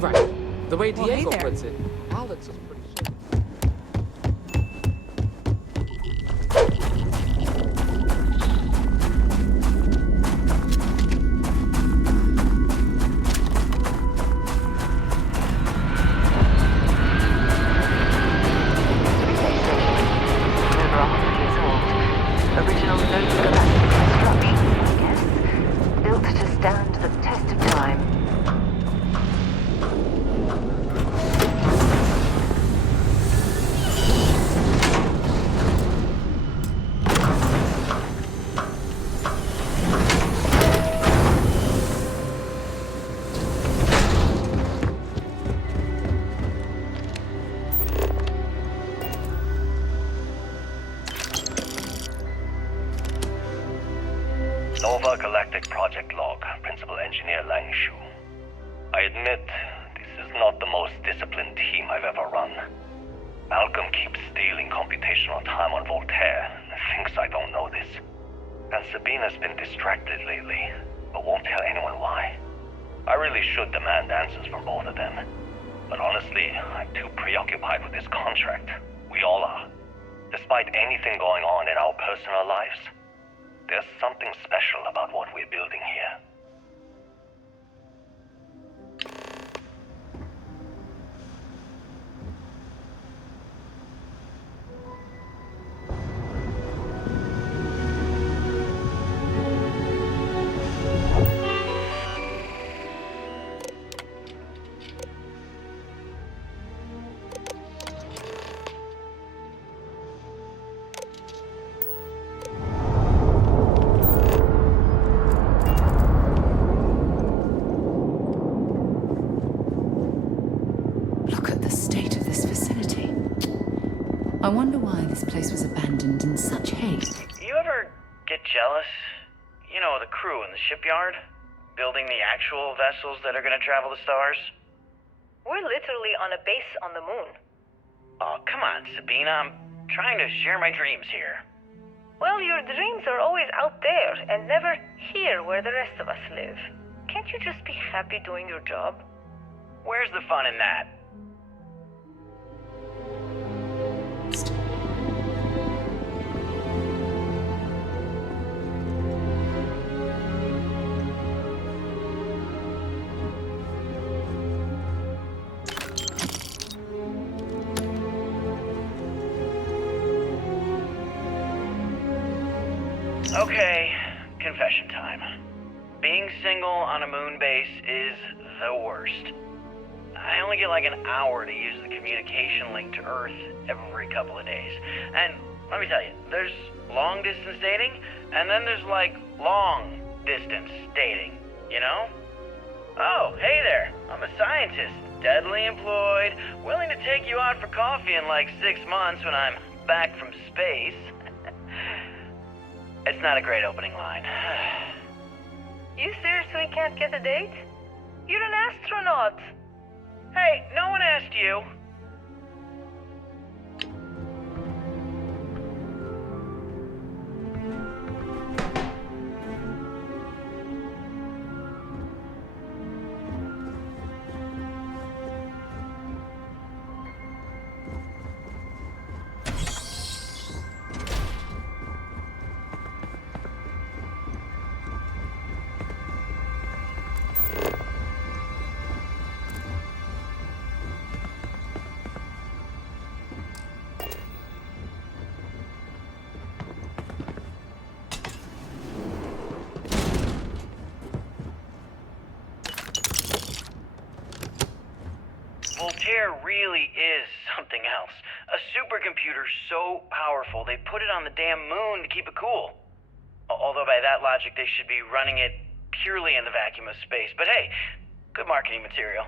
Right. The way Well, hey Diego there. puts it, Alex is pretty sure. Over 100 years old. Original note galactic construction, I guess. Built to stand the test of time. Nova Galactic Project Log, Principal Engineer Lang Shu. I admit, this is not the most disciplined team I've ever run. Malcolm keeps stealing computational time on Voltaire and thinks I don't know this. And Sabina's been distracted lately, but won't tell anyone why. I really should demand answers from both of them. But honestly, I'm too preoccupied with this contract. We all are. Despite anything going on in our personal lives, there's something special about what we're building here. Look at the state of this facility. I wonder why this place was abandoned in such haste. You ever get jealous? You know, the crew in the shipyard? Building the actual vessels that are gonna travel the stars? We're literally on a base on the moon. Oh, come on, Sabina. I'm trying to share my dreams here. Well, your dreams are always out there and never here where the rest of us live. Can't you just be happy doing your job? Where's the fun in that? Okay, confession time. Being single on a moon base is the worst. I only get like an hour to use the communication link to Earth every couple of days. And let me tell you, there's long distance dating, and then there's like long distance dating, you know? Oh, hey there, I'm a scientist, steadily employed, willing to take you out for coffee in like 6 months when I'm back from space. It's not a great opening line. You seriously can't get a date? You're an astronaut. Hey, no one asked you. Voltaire really is something else. A supercomputer so powerful they put it on the damn moon to keep it cool. Although by that logic they should be running it purely in the vacuum of space. But hey, good marketing material.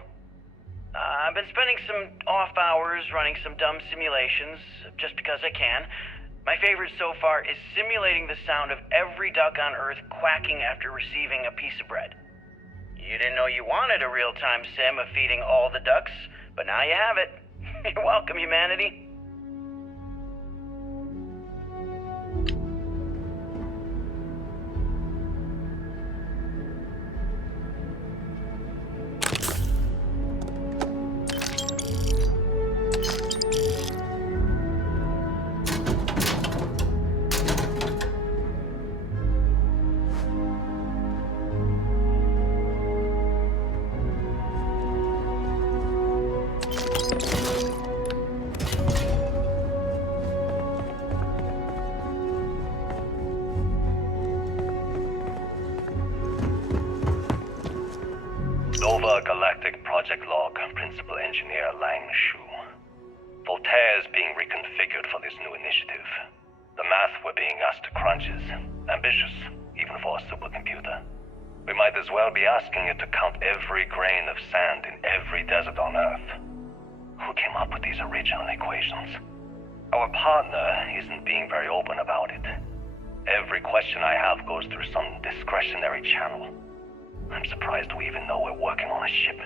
I've been spending some off hours running some dumb simulations, just because I can. My favorite so far is simulating the sound of every duck on Earth quacking after receiving a piece of bread. You didn't know you wanted a real-time sim of feeding all the ducks, but now you have it. You're welcome, humanity. project log, Principal Engineer Lang Shu. Voltaire is being reconfigured for this new initiative. The math we're being asked to crunch is ambitious, even for a supercomputer. We might as well be asking it to count every grain of sand in every desert on Earth. Who came up with these original equations? Our partner isn't being very open about it. Every question I have goes through some discretionary channel. I'm surprised we even know we're working on a ship.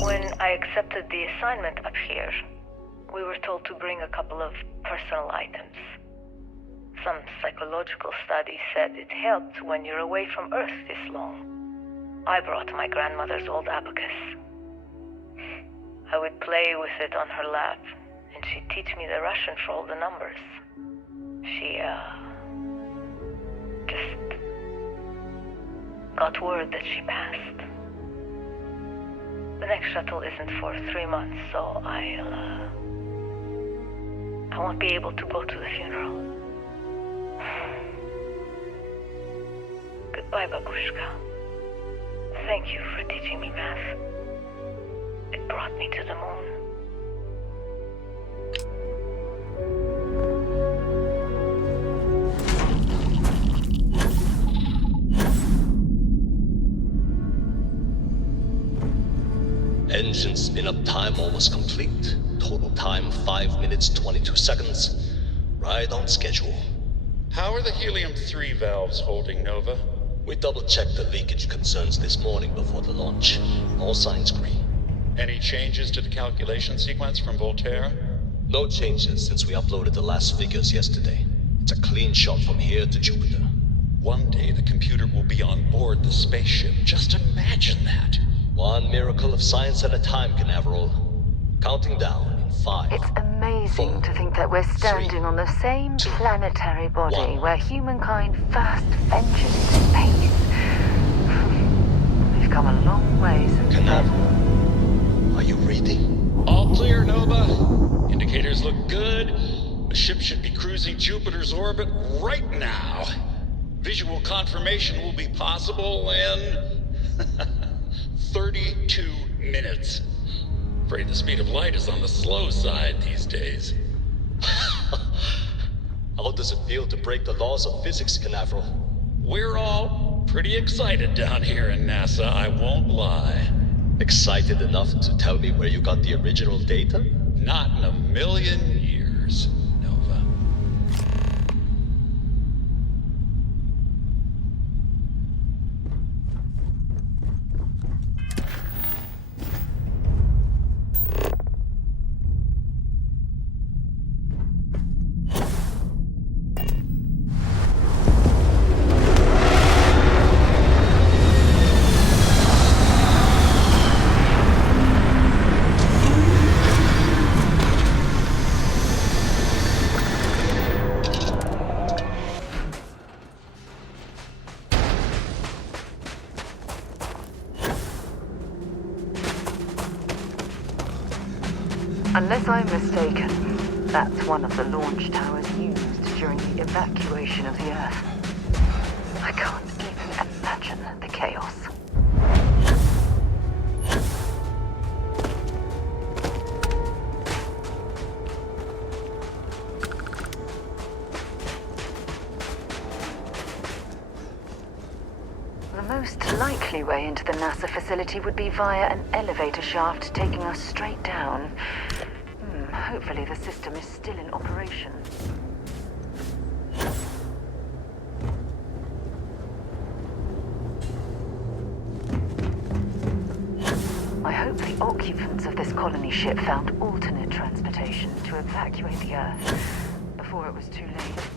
When I accepted the assignment up here, we were told to bring a couple of personal items. Some psychological studies said it helped when you're away from Earth this long. I brought my grandmother's old abacus. I would play with it on her lap, and she'd teach me the Russian for all the numbers. She, just got word that she passed. The next shuttle isn't for 3 months, so I won't be able to go to the funeral. Goodbye, Babushka. Thank you for teaching me math. It brought me to the moon. Engine spin-up time almost complete. Total time 5 minutes 22 seconds. Right on schedule. How are the helium-3 valves holding, Nova? We double-checked the leakage concerns this morning before the launch. All signs green. Any changes to the calculation sequence from Voltaire? No changes since we uploaded the last figures yesterday. It's a clean shot from here to Jupiter. One day the computer will be on board the spaceship. Just imagine that. One miracle of science at a time, Canaveral. Counting down in 5. It's amazing to think that we're standing on the same planetary body where humankind first ventured into space. We've come a long way since then. Canaveral, are you reading? All clear, Nova. Indicators look good. The ship should be cruising Jupiter's orbit right now. Visual confirmation will be possible in 32 minutes. Afraid the speed of light is on the slow side these days. How does it feel to break the laws of physics, Canaveral? We're all pretty excited down here in NASA, I won't lie. Excited enough to tell me where you got the original data? Not in a million years, Nova. Unless I'm mistaken, that's one of the launch towers used during the evacuation of the Earth. I can't even imagine the chaos. The most likely way into the NASA facility would be via an elevator shaft taking us straight down. Hopefully the system is still in operation. I hope the occupants of this colony ship found alternate transportation to evacuate the Earth before it was too late.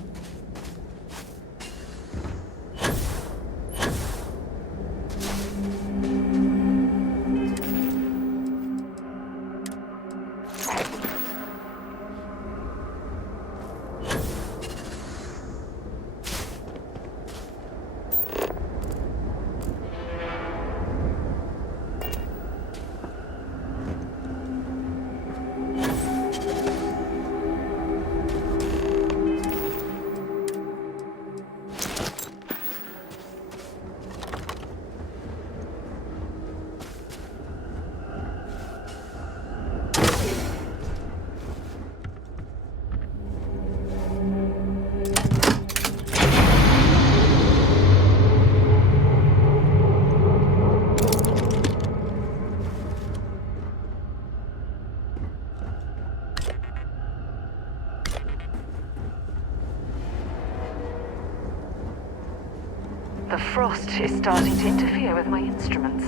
The frost is starting to interfere with my instruments.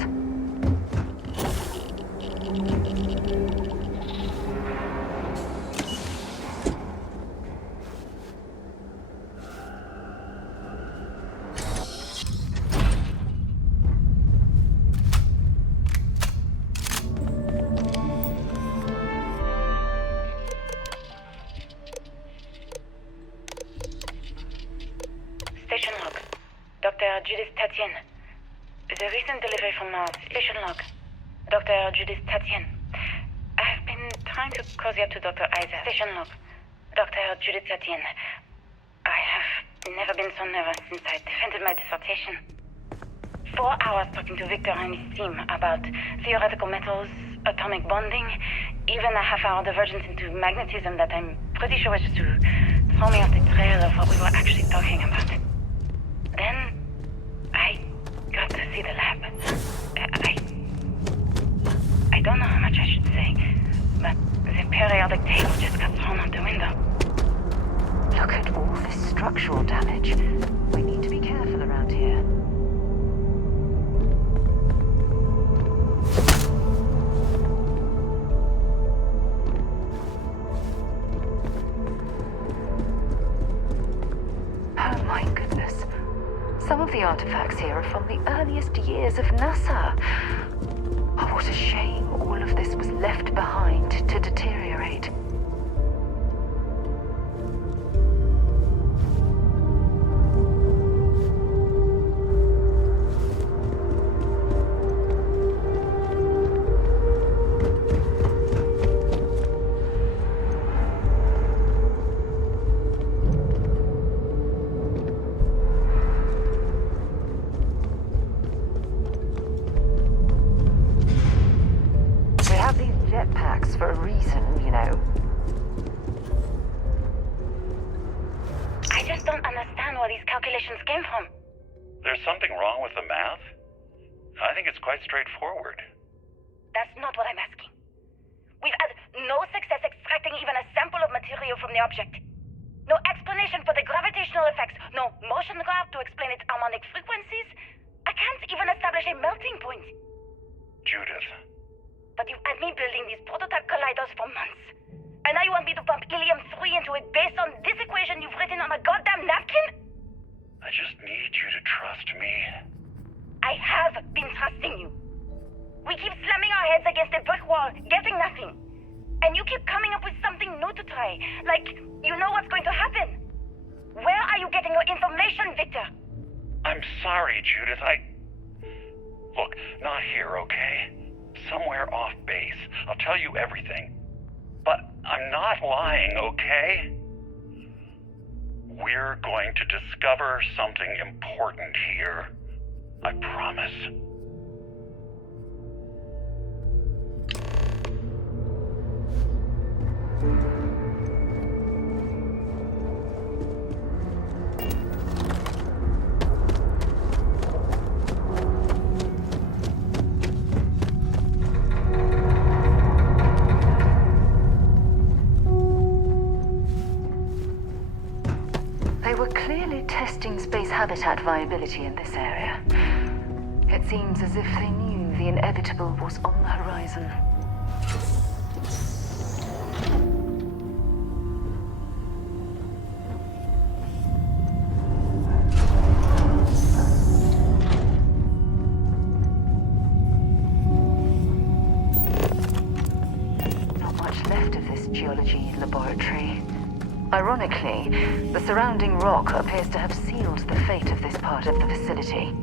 Station log. Dr. Judith Tatien. The recent delivery from Mars. Station log. Dr. Judith Tatien. I've been trying to cozy up to Dr. Isa. Station log. Dr. Judith Tatien. I have never been so nervous since I defended my dissertation. 4 hours talking to Victor and his team about theoretical metals, atomic bonding, even a half-hour divergence into magnetism that I'm pretty sure was just to throw me off the trail of what we were actually talking about. Then, I got to see the lab. I don't know how much I should say, but the periodic table just got thrown out the window. Look at all this structural damage. We need to be careful around here. Oh my goodness. Some of the artifacts here are from the earliest years of NASA. Oh, what a shame all of this was left behind to deteriorate. For a reason, you know. I just don't understand where these calculations came from. There's something wrong with the math? I think it's quite straightforward. That's not what I'm asking. We've had no success extracting even a sample of material from the object. No explanation for the gravitational effects. No motion graph to explain its harmonic frequencies. I can't even establish a melting point. Judith. But you've had me building these prototype colliders for months. And now you want me to pump helium-3 into it based on this equation you've written on a goddamn napkin? I just need you to trust me. I have been trusting you. We keep slamming our heads against a brick wall, getting nothing. And you keep coming up with something new to try. Like, you know what's going to happen. Where are you getting your information, Victor? I'm sorry, Judith. Look, not here, okay? Somewhere off base. I'll tell you everything. But I'm not lying, okay? We're going to discover something important here. I promise. Testing space habitat viability in this area. It seems as if they knew the inevitable was on the horizon. Not much left of this geology laboratory. Ironically, the surrounding rock appears to have sealed the fate of this part of the facility.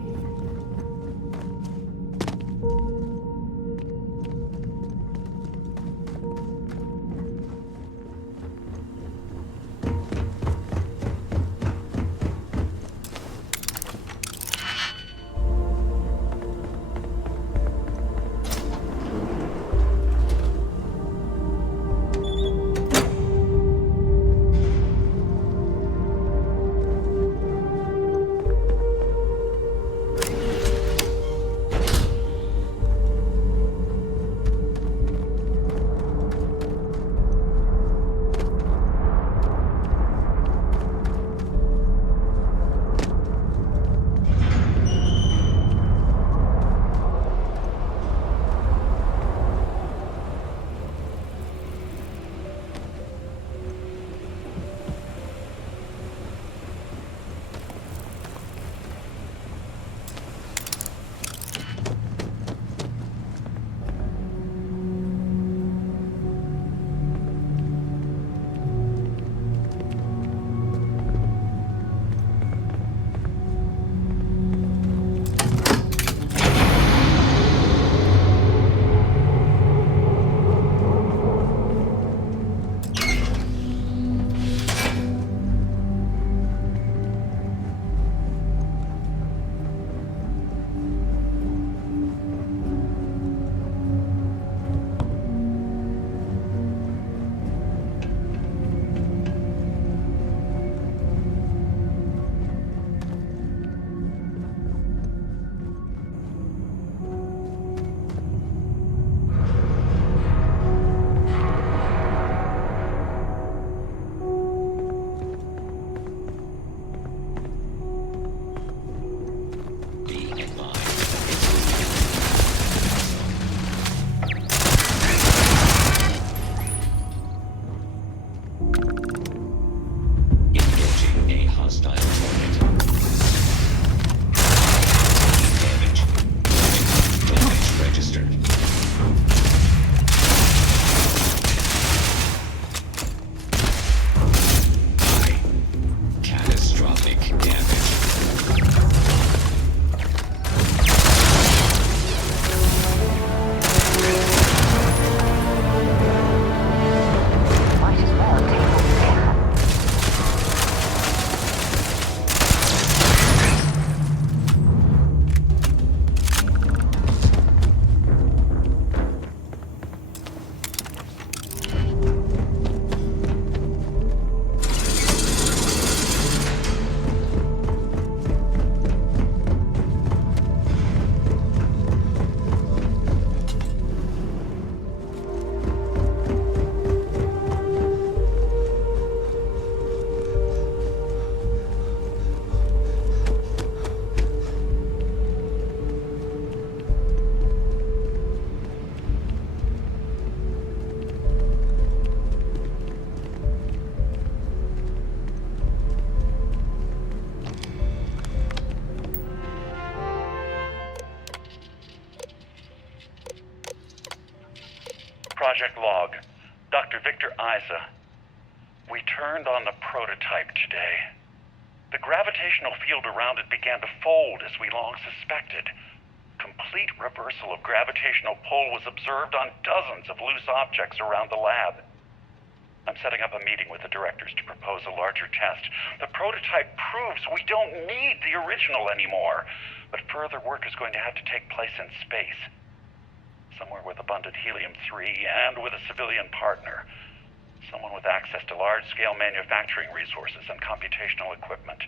project log. Dr. Victor Isa. We turned on the prototype today. The gravitational field around it began to fold as we long suspected. Complete reversal of gravitational pull was observed on dozens of loose objects around the lab. I'm setting up a meeting with the directors to propose a larger test. The prototype proves we don't need the original anymore, but further work is going to have to take place in space. Somewhere with abundant helium-3 and with a civilian partner. Someone with access to large-scale manufacturing resources and computational equipment.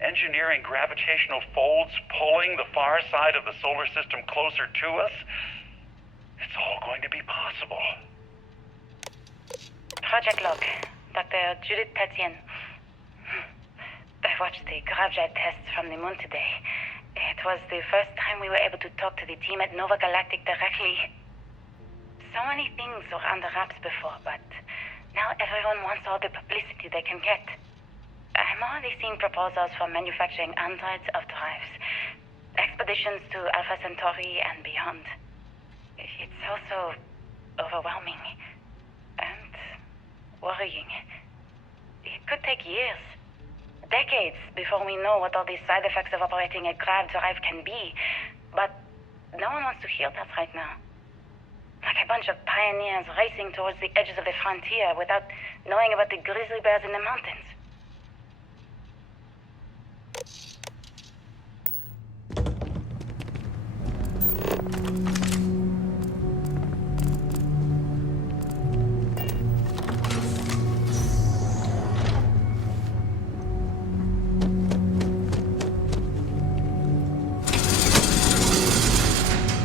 Engineering gravitational folds pulling the far side of the solar system closer to us? It's all going to be possible. Project log, Dr. Judith Tatian. I watched the gravjet tests from the moon today. It was the first time we were able to talk to the team at Nova Galactic directly. So many things were under wraps before, but now everyone wants all the publicity they can get. I'm already seeing proposals for manufacturing hundreds of drives, expeditions to Alpha Centauri and beyond. It's also overwhelming and worrying. It could take years, decades, before we know what all the side effects of operating a grav drive can be, but no one wants to hear that right now. Like a bunch of pioneers racing towards the edges of the frontier without knowing about the grizzly bears in the mountains.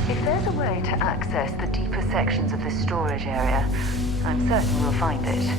If there's a way to access the deeper sections of this storage area, I'm certain we'll find it.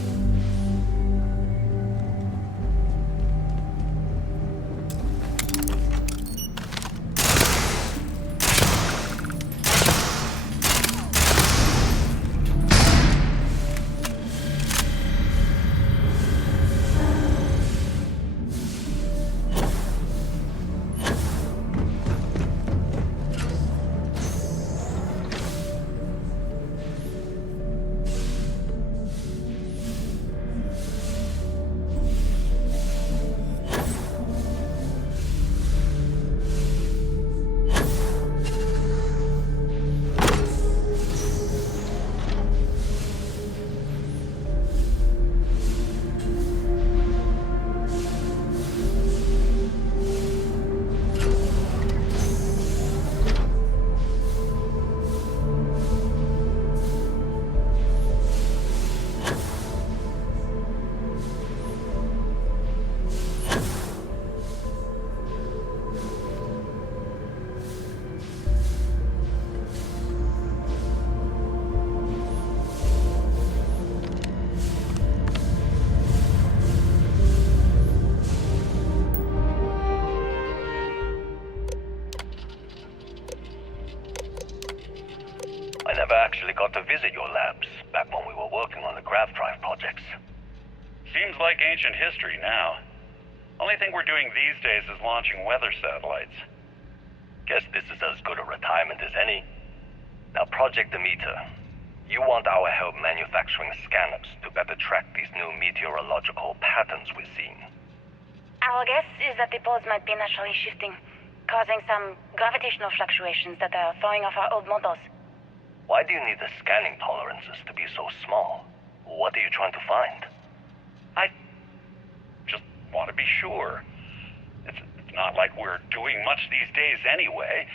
I never actually got to visit your labs back when we were working on the grav drive projects. Seems like ancient history now. Only thing we're doing these days is launching weather satellites. Guess this is as good a retirement as any. Now, Project Demeter, you want our help manufacturing scanners to better track these new meteorological patterns we're seeing. Our guess is that the poles might be naturally shifting, causing some gravitational fluctuations that are throwing off our old models. Why do you need the scanning tolerances to be so small? What are you trying to find? I just want to be sure. It's not like we're doing much these days anyway.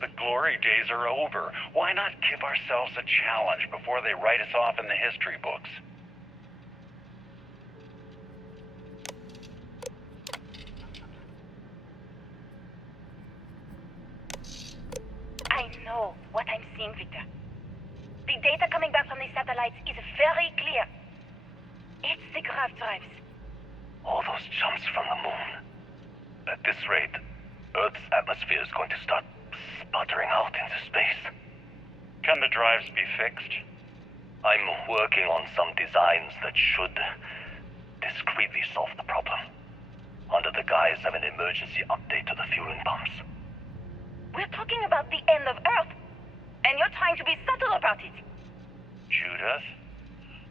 The glory days are over. Why not give ourselves a challenge before they write us off in the history books? I know what I'm seeing, Victor. The data coming back from the satellites is very clear. It's the grav drives. All those jumps from the moon. At this rate, Earth's atmosphere is going to start sputtering out into space. Can the drives be fixed? I'm working on some designs that should discreetly solve the problem, under the guise of an emergency update to the fueling pumps. We're talking about the end of Earth, and you're trying to be subtle about it. Judith,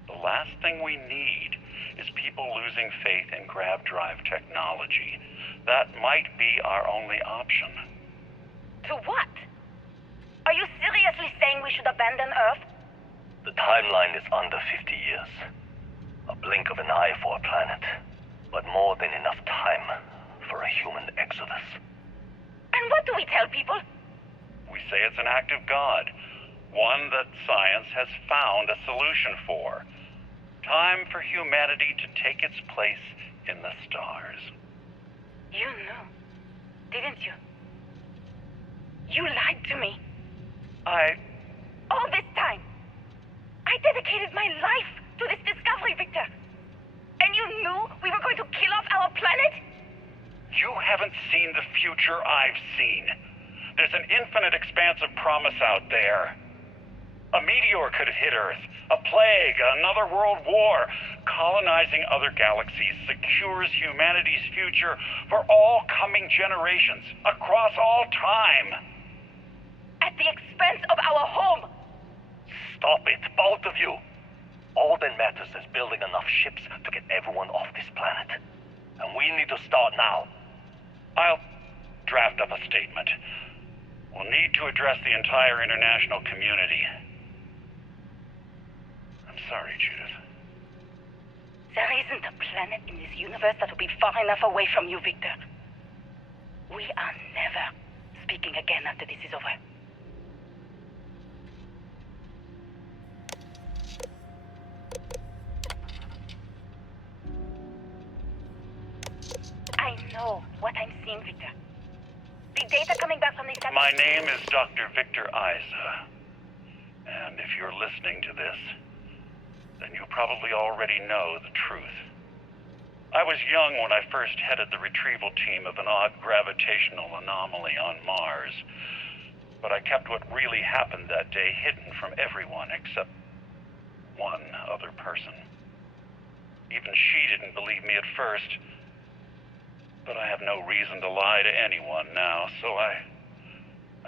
the last thing we need is people losing faith in grav drive technology. That might be our only option. To what? Are you seriously saying we should abandon Earth? The timeline is under 50 years. A blink of an eye for a planet, but more than enough time for a human exodus. And what do we tell people? We say it's an act of God, one that science has found a solution for. Time for humanity to take its place in the stars. You knew, didn't you? You lied to me. All this time, I dedicated my life to this discovery, Victor. And you knew we were going to kill off our planet? You haven't seen the future I've seen. There's an infinite expanse of promise out there. A meteor could have hit Earth. A plague, another world war. Colonizing other galaxies secures humanity's future for all coming generations, across all time. At the expense of our home. Stop it, both of you. All that matters is building enough ships to get everyone off this planet. And we need to start now. I'll draft up a statement. We'll need to address the entire international community. I'm sorry, Judith. There isn't a planet in this universe that will be far enough away from you, Victor. We are never speaking again after this is over. I know what I'm seeing, Victor. The data coming back from the satellite... My name is Dr. Victor Isa. And if you're listening to this, then you probably already know the truth. I was young when I first headed the retrieval team of an odd gravitational anomaly on Mars. But I kept what really happened that day hidden from everyone except one other person. Even she didn't believe me at first. But I have no reason to lie to anyone now, so I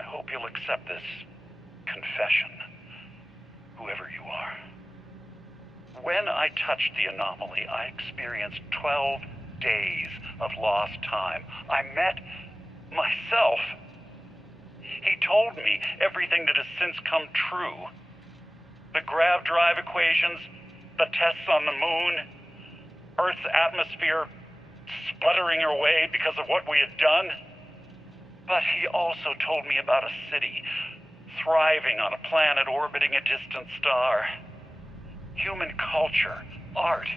hope you'll accept this confession, whoever you are. When I touched the anomaly, I experienced 12 days of lost time. I met myself. He told me everything that has since come true. The grav drive equations, the tests on the moon, Earth's atmosphere sputtering away because of what we had done. But he also told me about a city thriving on a planet orbiting a distant star. Human culture, art,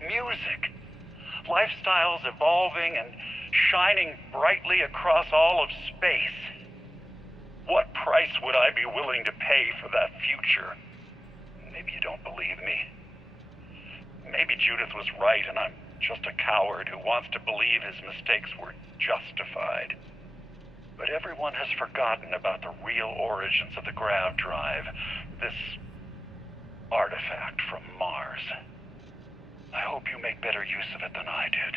music, lifestyles evolving and shining brightly across all of space. What price would I be willing to pay for that future? Maybe you don't believe me. Maybe Judith was right and I'm just a coward who wants to believe his mistakes were justified. But everyone has forgotten about the real origins of the grav drive, this artifact from Mars. I hope you make better use of it than I did.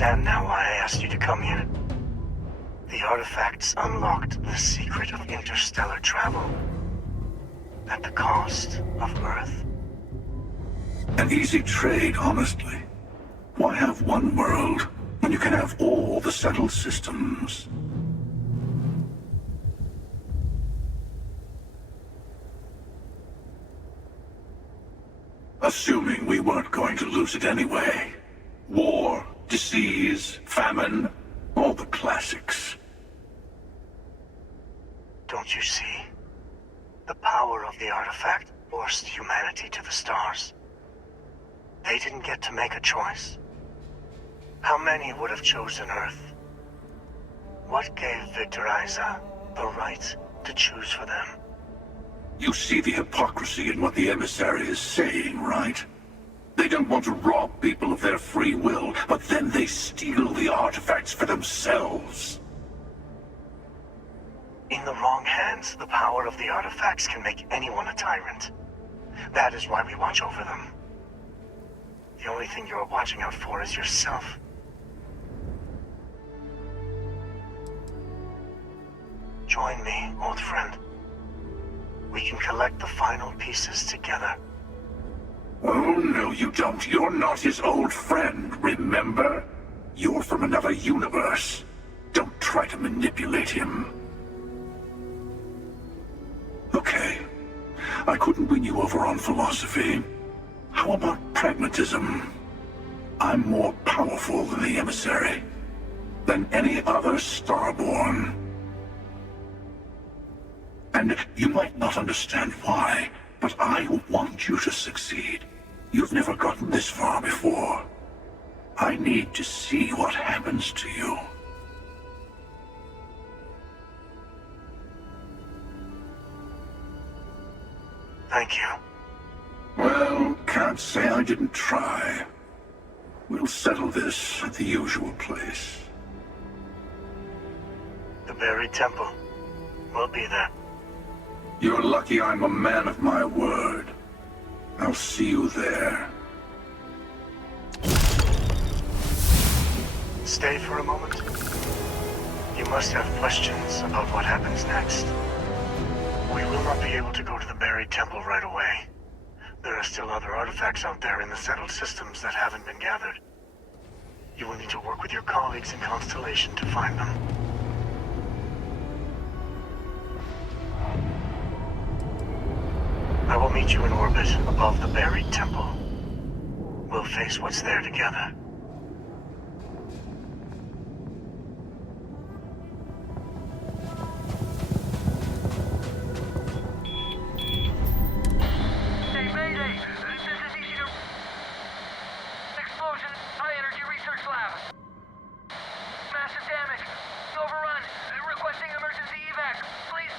understand now why I asked you to come here? The artifacts unlocked the secret of interstellar travel. At the cost of Earth. An easy trade, honestly. Why have one world when you can have all the settled systems? Assuming we weren't going to lose it anyway. War, disease, famine, all the classics. Don't you see? The power of the artifact forced humanity to the stars. They didn't get to make a choice. How many would have chosen Earth? What gave Victor Isa the right to choose for them? You see the hypocrisy in what the emissary is saying, right? They don't want to rob people of their free will, but then they steal the artifacts for themselves. In the wrong hands, the power of the artifacts can make anyone a tyrant. That is why we watch over them. The only thing you're watching out for is yourself. Join me, old friend. We can collect the final pieces together. Oh, no, you don't. You're not his old friend, remember? You're from another universe. Don't try to manipulate him. Okay. I couldn't win you over on philosophy. How about pragmatism? I'm more powerful than the emissary. Than any other starborn. And you might not understand why, but I want you to succeed. You've never gotten this far before. I need to see what happens to you. Thank you. Well, can't say I didn't try. We'll settle this at the usual place. The buried temple. We'll be there. You're lucky I'm a man of my word. I'll see you there. Stay for a moment. You must have questions about what happens next. We will not be able to go to the buried temple right away. There are still other artifacts out there in the settled systems that haven't been gathered. You will need to work with your colleagues in Constellation to find them. I will meet you in orbit above the buried temple. We'll face what's there together. Mayday! This is ECU. Explosion, high energy research lab. Massive damage. Overrun. Requesting emergency evac. Please.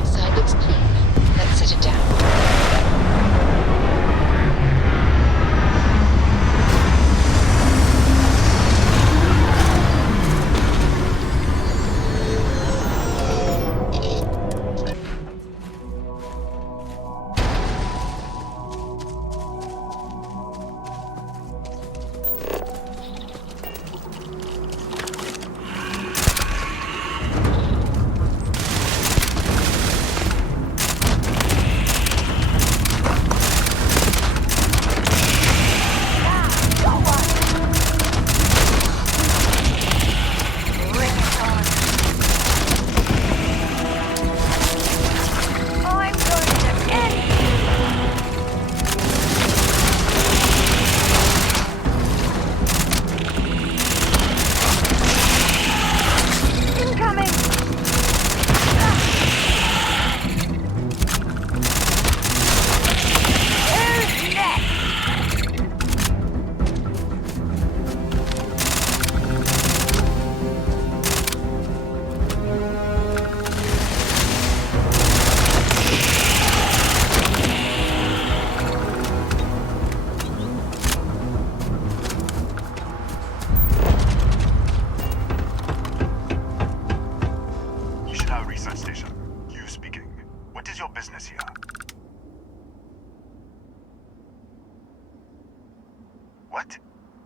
Inside its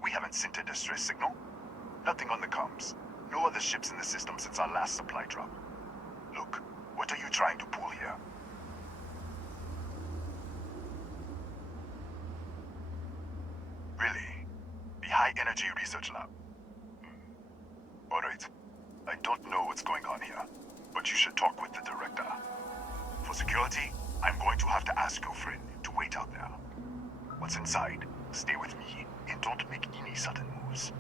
We haven't sent a distress signal. Nothing on the comms. No other ships in the system since our last supply drop. Look, what are you trying to pull here? Really? The High Energy Research Lab? Alright. I don't know what's going on here, but you should talk with the director. For security, I'm going to have to ask your friend to wait out there. Once inside, stay with me and don't make any sudden moves.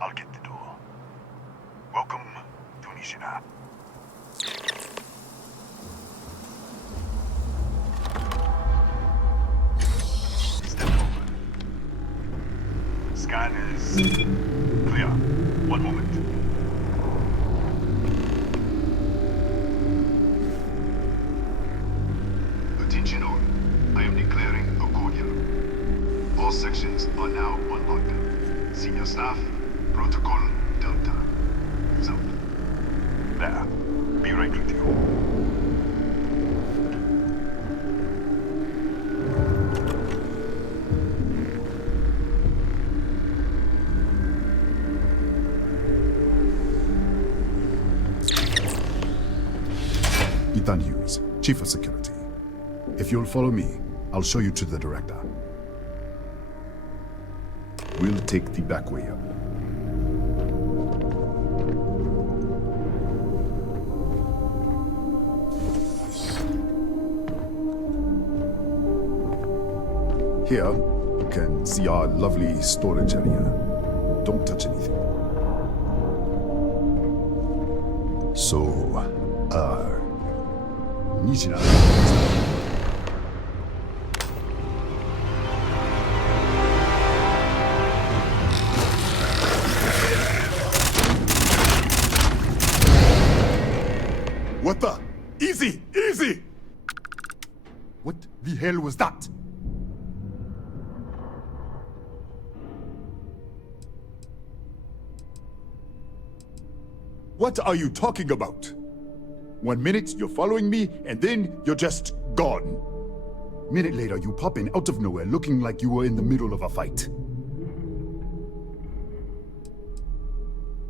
I'll get the door. Welcome to Nishina. Step forward. Scan is clear. One moment. Attention all. I am declaring a code yellow. All sections are now on lockdown. Senior staff, protocol Delta. Who's out? There. Be right with you. Ethan Hughes, Chief of Security. If you'll follow me, I'll show you to the director. We'll take the back way up. Here, you can see our lovely storage area. Don't touch anything. So, Nishina. What the? Easy! Easy! What the hell was that? What are you talking about? 1 minute, you're following me, and then you're just gone. Minute later, you pop in out of nowhere looking like you were in the middle of a fight.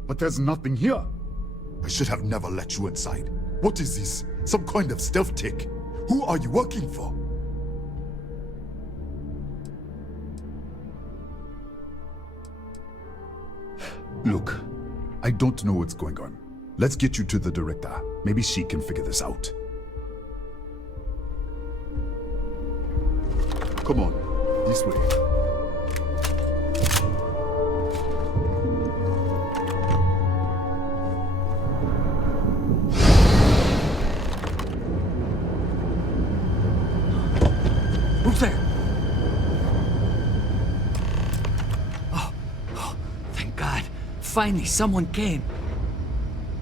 But there's nothing here. I should have never let you inside. What is this? Some kind of stealth tick? Who are you working for? Look, I don't know what's going on. Let's get you to the director. Maybe she can figure this out. Come on, this way. Who's there? Oh, thank God. Finally, someone came.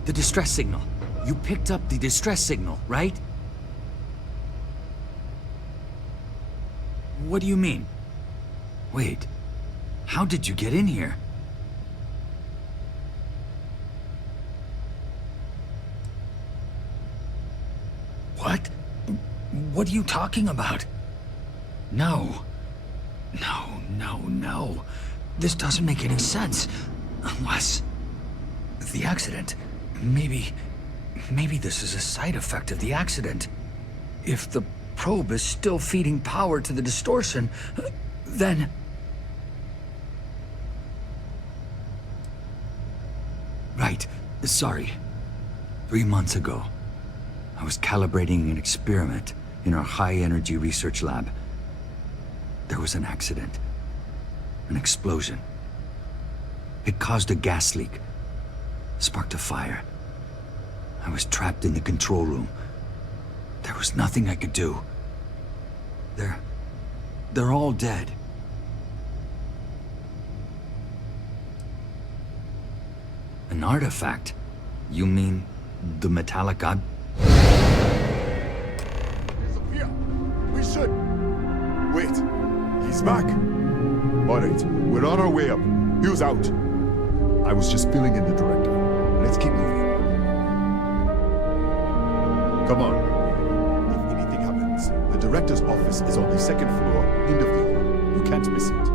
The distress signal. You picked up the distress signal, right? What do you mean? Wait, how did you get in here? What? What are you talking about? No. No. This doesn't make any sense. Unless... the accident. Maybe this is a side effect of the accident. If the probe is still feeding power to the distortion, then... Right. Sorry. 3 months ago, I was calibrating an experiment in our high-energy research lab. There was an accident. An explosion. It caused a gas leak. Sparked a fire. I was trapped in the control room. There was nothing I could do. They're all dead. An artifact? You mean the metallic ob... Disappear! We should... Wait, he's back. Alright, we're on our way up. Who's out? I was just filling in the director. Let's keep moving. Come on. If anything happens, the director's office is on the second floor, end of the hall. You can't miss it.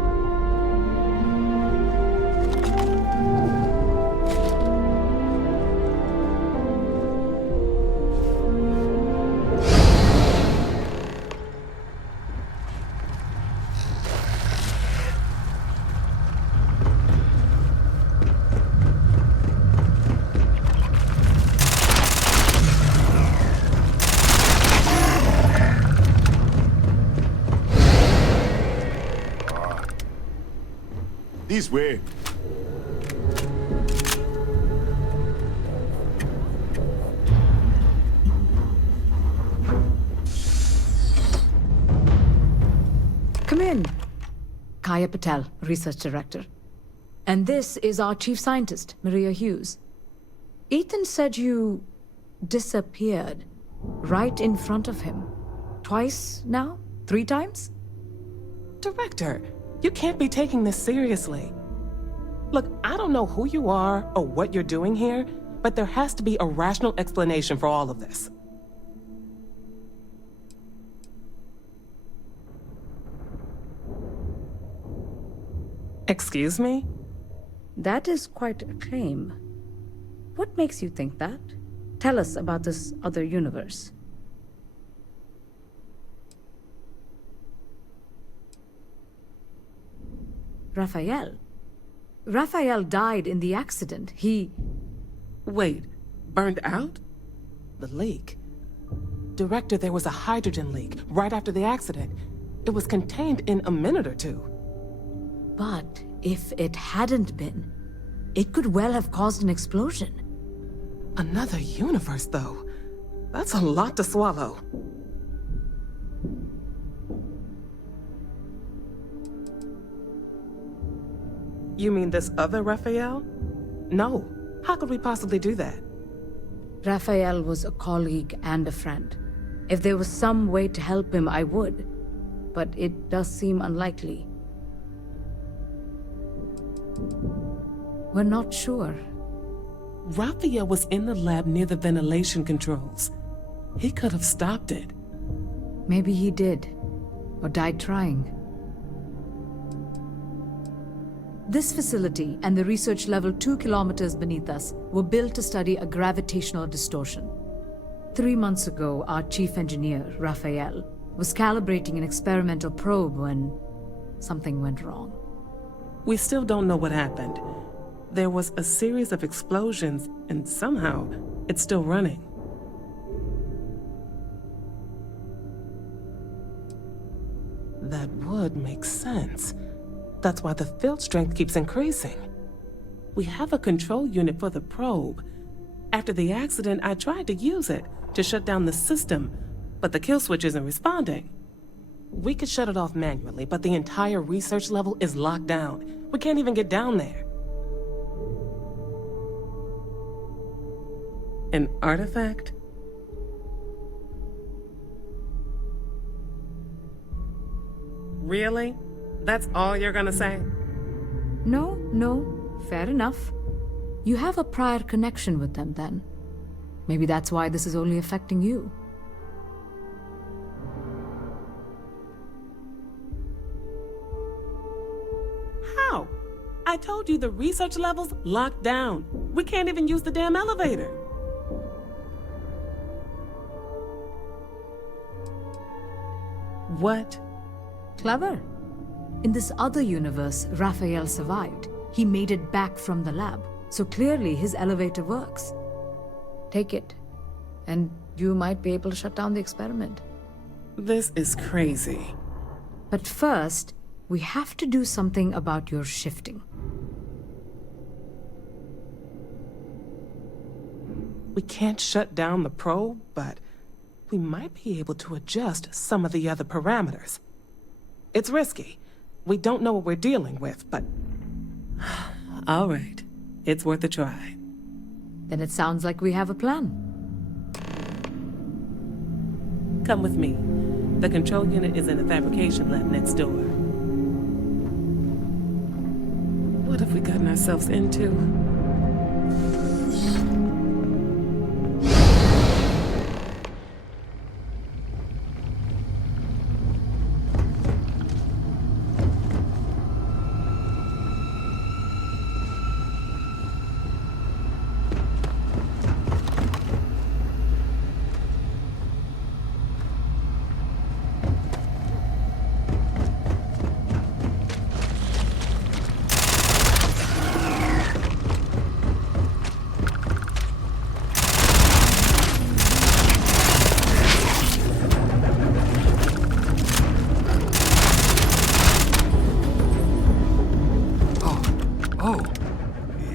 his way. Come in. Kaya Patel, Research Director. And this is our Chief Scientist, Maria Hughes. Ethan said you disappeared right in front of him. Twice now? 3 times? Director, you can't be taking this seriously. Look, I don't know who you are or what you're doing here, but there has to be a rational explanation for all of this. Excuse me? That is quite a claim. What makes you think that? Tell us about this other universe. Raphael. Raphael died in the accident. He... Wait, burned out? The leak. Director, there was a hydrogen leak right after the accident. It was contained in a minute or 2. But if it hadn't been, it could well have caused an explosion. Another universe, though. That's a lot to swallow. You mean this other Raphael? No. How could we possibly do that? Raphael was a colleague and a friend. If there was some way to help him, I would. But it does seem unlikely. We're not sure. Raphael was in the lab near the ventilation controls. He could have stopped it. Maybe he did. Or died trying. This facility and the research level 2 kilometers beneath us were built to study a gravitational distortion. 3 months ago, our chief engineer, Raphael, was calibrating an experimental probe when something went wrong. We still don't know what happened. There was a series of explosions, and somehow, it's still running. That would make sense. That's why the field strength keeps increasing. We have a control unit for the probe. After the accident, I tried to use it to shut down the system, but the kill switch isn't responding. We could shut it off manually, but the entire research level is locked down. We can't even get down there. An artifact? Really? That's all you're gonna say? No, fair enough. You have a prior connection with them then. Maybe that's why this is only affecting you. How? I told you the research level's locked down. We can't even use the damn elevator. What? Clever. In this other universe, Raphael survived. He made it back from the lab, so clearly his elevator works. Take it, and you might be able to shut down the experiment. This is crazy. But first, we have to do something about your shifting. We can't shut down the probe, but we might be able to adjust some of the other parameters. It's risky. We don't know what we're dealing with, but... All right. It's worth a try. Then it sounds like we have a plan. Come with me. The control unit is in the fabrication lab next door. What have we gotten ourselves into?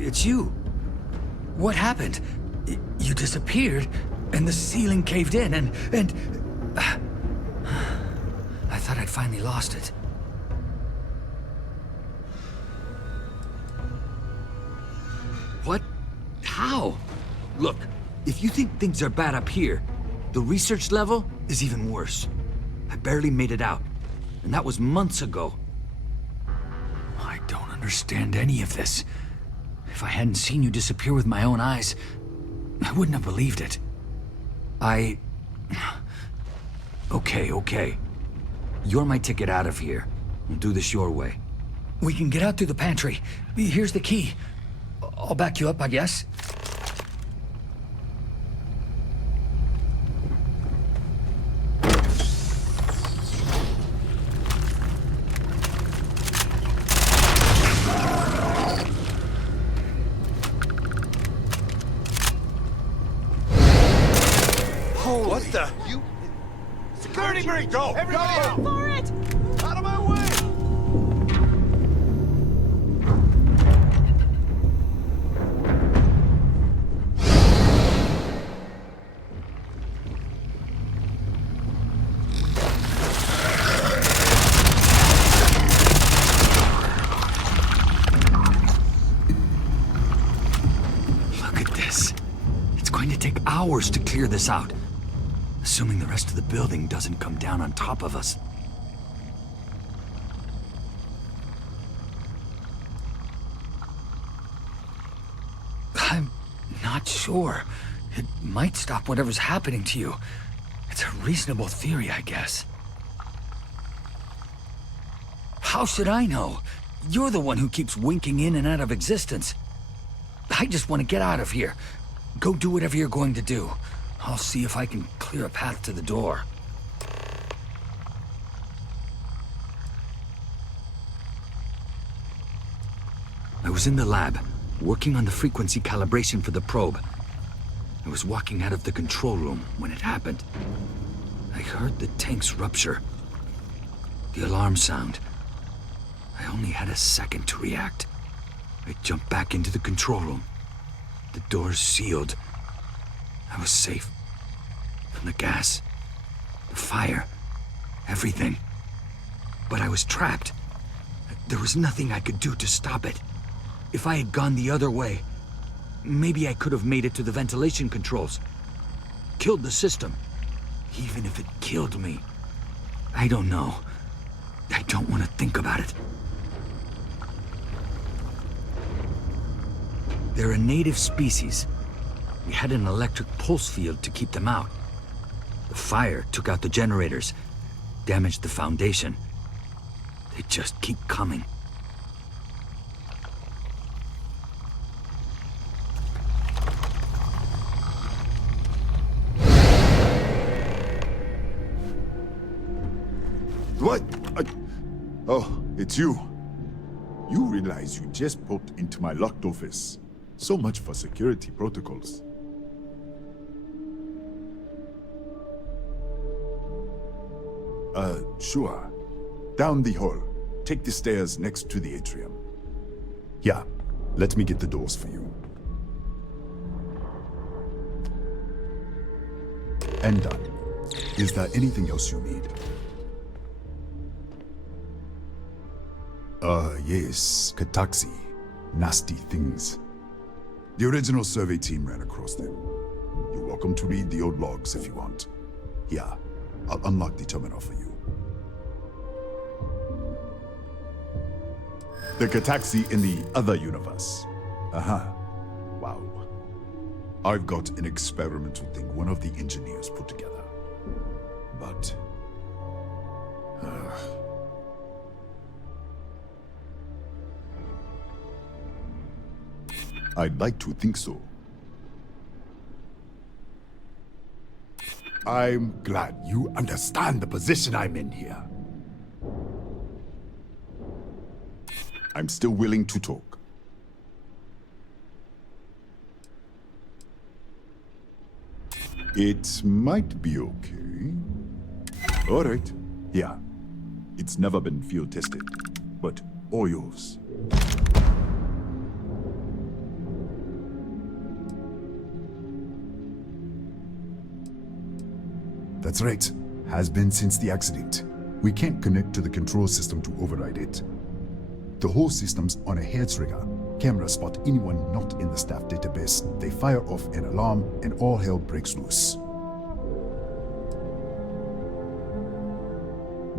it's you. What happened? You disappeared, and the ceiling caved in, and... I thought I'd finally lost it. What? How? Look, if you think things are bad up here, the research level is even worse. I barely made it out, and that was months ago. I don't understand any of this. If I hadn't seen you disappear with my own eyes, I wouldn't have believed it. Okay. You're my ticket out of here. We'll do this your way. We can get out through the pantry. Here's the key. I'll back you up, I guess. What the? You... Security breach! Go! Everybody out! For it! Out of my way! Look at this. It's going to take hours to clear this out. Assuming the rest of the building doesn't come down on top of us. I'm not sure. It might stop whatever's happening to you. It's a reasonable theory, I guess. How should I know? You're the one who keeps winking in and out of existence. I just want to get out of here. Go do whatever you're going to do. I'll see if I can clear a path to the door. I was in the lab, working on the frequency calibration for the probe. I was walking out of the control room when it happened. I heard the tanks rupture. The alarm sound. I only had a second to react. I jumped back into the control room. The doors sealed. I was safe. From the gas, the fire, everything. But I was trapped. There was nothing I could do to stop it. If I had gone the other way, maybe I could have made it to the ventilation controls. Killed the system. Even if it killed me. I don't know. I don't want to think about it. They're a native species. We had an electric pulse field to keep them out. The fire took out the generators, damaged the foundation. They just keep coming. What? Oh, it's you. You realize you just poked into my locked office. So much for security protocols. Sure. Down the hall. Take the stairs next to the atrium. Yeah, let me get the doors for you. And done. Is there anything else you need? Yes, Kataxi. Nasty things. The original survey team ran across them. You're welcome to read the old logs if you want. Yeah, I'll unlock the terminal for you. The Kataxi in the other universe. Wow. I've got an experimental thing one of the engineers put together. But... I'd like to think so. I'm glad you understand the position I'm in here. I'm still willing to talk. It might be okay. All right. Yeah. It's never been field tested, but all yours. That's right. Has been since the accident. We can't connect to the control system to override it. The whole system's on a hair trigger. Cameras spot anyone not in the staff database. They fire off an alarm and all hell breaks loose.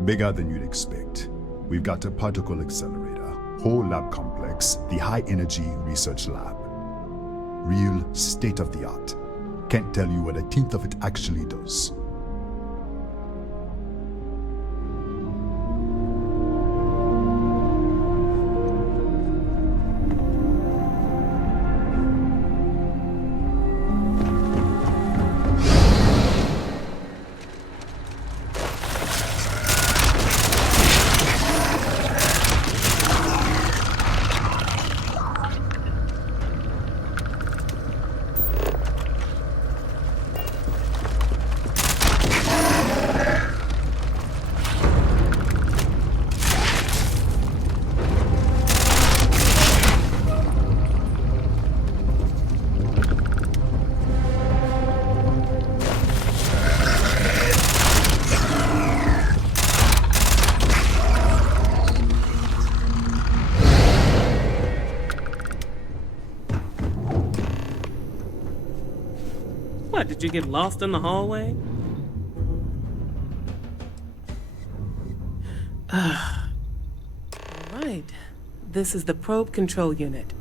Bigger than you'd expect. We've got a particle accelerator, whole lab complex, the high energy research lab. Real state of the art. Can't tell you what a tenth of it actually does. What, did you get lost in the hallway? Alright, this is the probe control unit.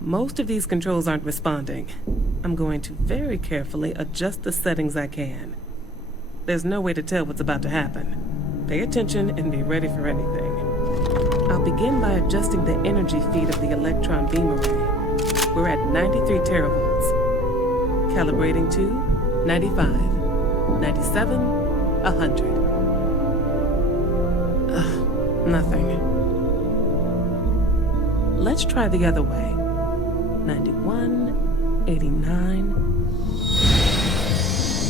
Most of these controls aren't responding. I'm going to very carefully adjust the settings I can. There's no way to tell what's about to happen. Pay attention and be ready for anything. I'll begin by adjusting the energy feed of the electron beam array. We're at 93 teravolts. Calibrating to 95, 97, 100. Nothing. Let's try the other way. 91, 89.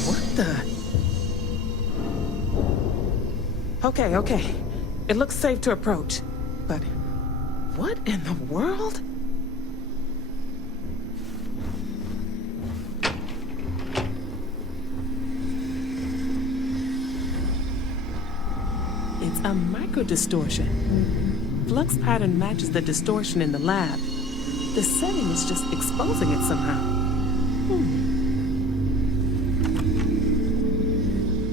What the? Okay. It looks safe to approach. But what in the world? It's a microdistortion. Flux pattern matches the distortion in the lab. The setting is just exposing it somehow.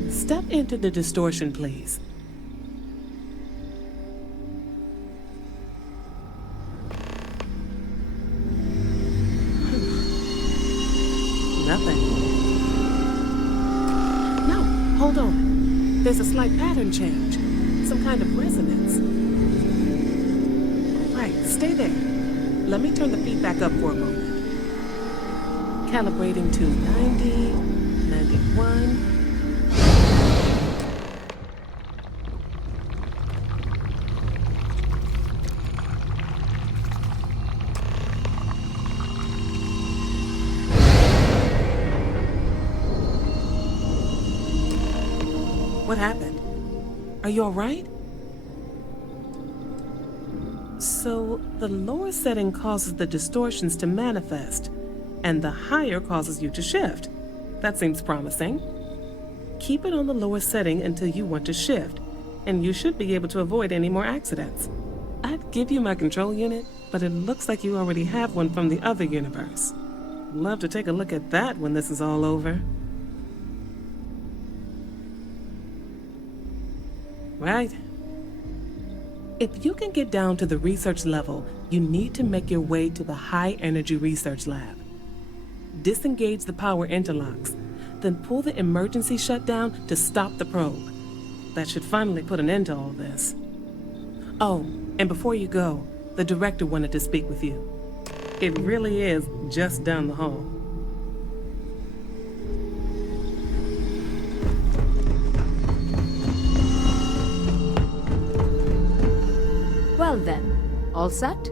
Step into the distortion, please. Nothing. No, hold on. There's a slight pattern change. Some kind of resonance. Right, stay there. Let me turn the feedback up for a moment. Calibrating to 90, 91. What happened? Are you all right? So, the lower setting causes the distortions to manifest, and the higher causes you to shift. That seems promising. Keep it on the lower setting until you want to shift, and you should be able to avoid any more accidents. I'd give you my control unit, but it looks like you already have one from the other universe. Love to take a look at that when this is all over. Right. If you can get down to the research level, you need to make your way to the high energy research lab. Disengage the power interlocks, then pull the emergency shutdown to stop the probe. That should finally put an end to all this. Oh, and before you go, the director wanted to speak with you. It really is just down the hall. Well then, all set?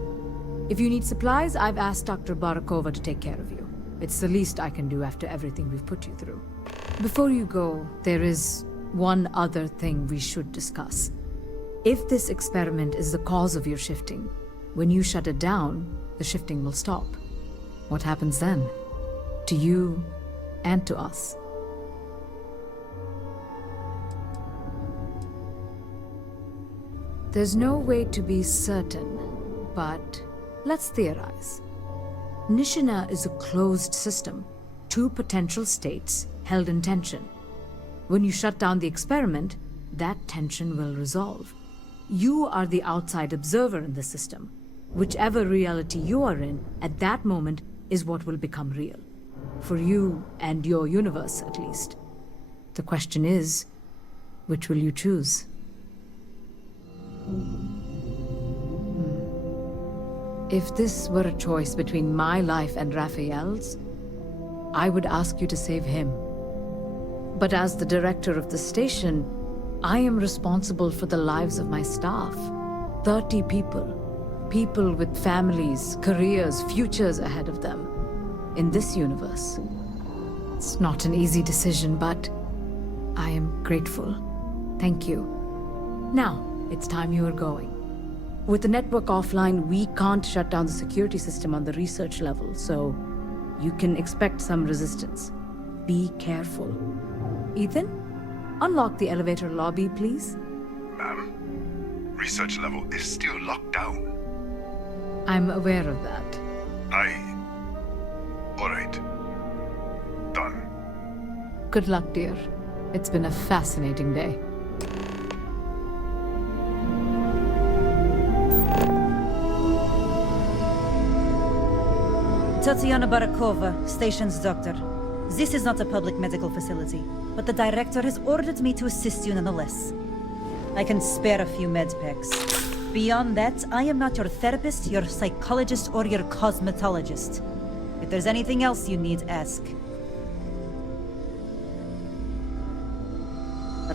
If you need supplies, I've asked Dr. Barakova to take care of you. It's the least I can do after everything we've put you through. Before you go, there is one other thing we should discuss. If this experiment is the cause of your shifting, when you shut it down, the shifting will stop. What happens then? To you and to us. There's no way to be certain, but let's theorize. Nishina is a closed system, two potential states held in tension. When you shut down the experiment, that tension will resolve. You are the outside observer in the system. Whichever reality you are in, at that moment, is what will become real. For you and your universe, at least. The question is, which will you choose? If this were a choice between my life and Raphael's, I would ask you to save him. But as the director of the station, I am responsible for the lives of my staff. 30 people. People with families, careers, futures ahead of them. In this universe. It's not an easy decision, but I am grateful. Thank you. Now, it's time you are going. With the network offline, we can't shut down the security system on the research level, so you can expect some resistance. Be careful. Ethan, unlock the elevator lobby, please. Ma'am, research level is still locked down. I'm aware of that. All right. Done. Good luck, dear. It's been a fascinating day. Tatiana Barakova, station's doctor. This is not a public medical facility, but the director has ordered me to assist you nonetheless. I can spare a few med packs. Beyond that, I am not your therapist, your psychologist, or your cosmetologist. If there's anything else you need, ask.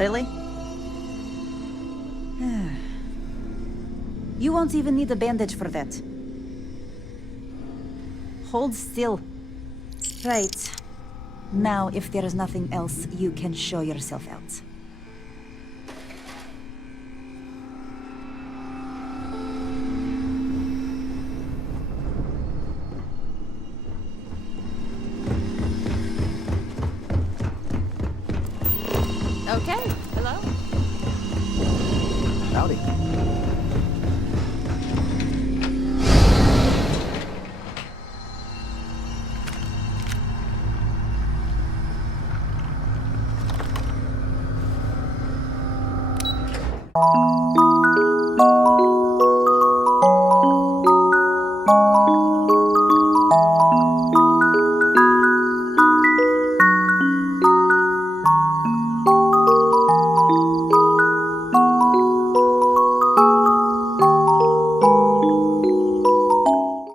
Really? You won't even need a bandage for that. Hold still. Right. Now, if there is nothing else, you can show yourself out. Okay, hello. Howdy.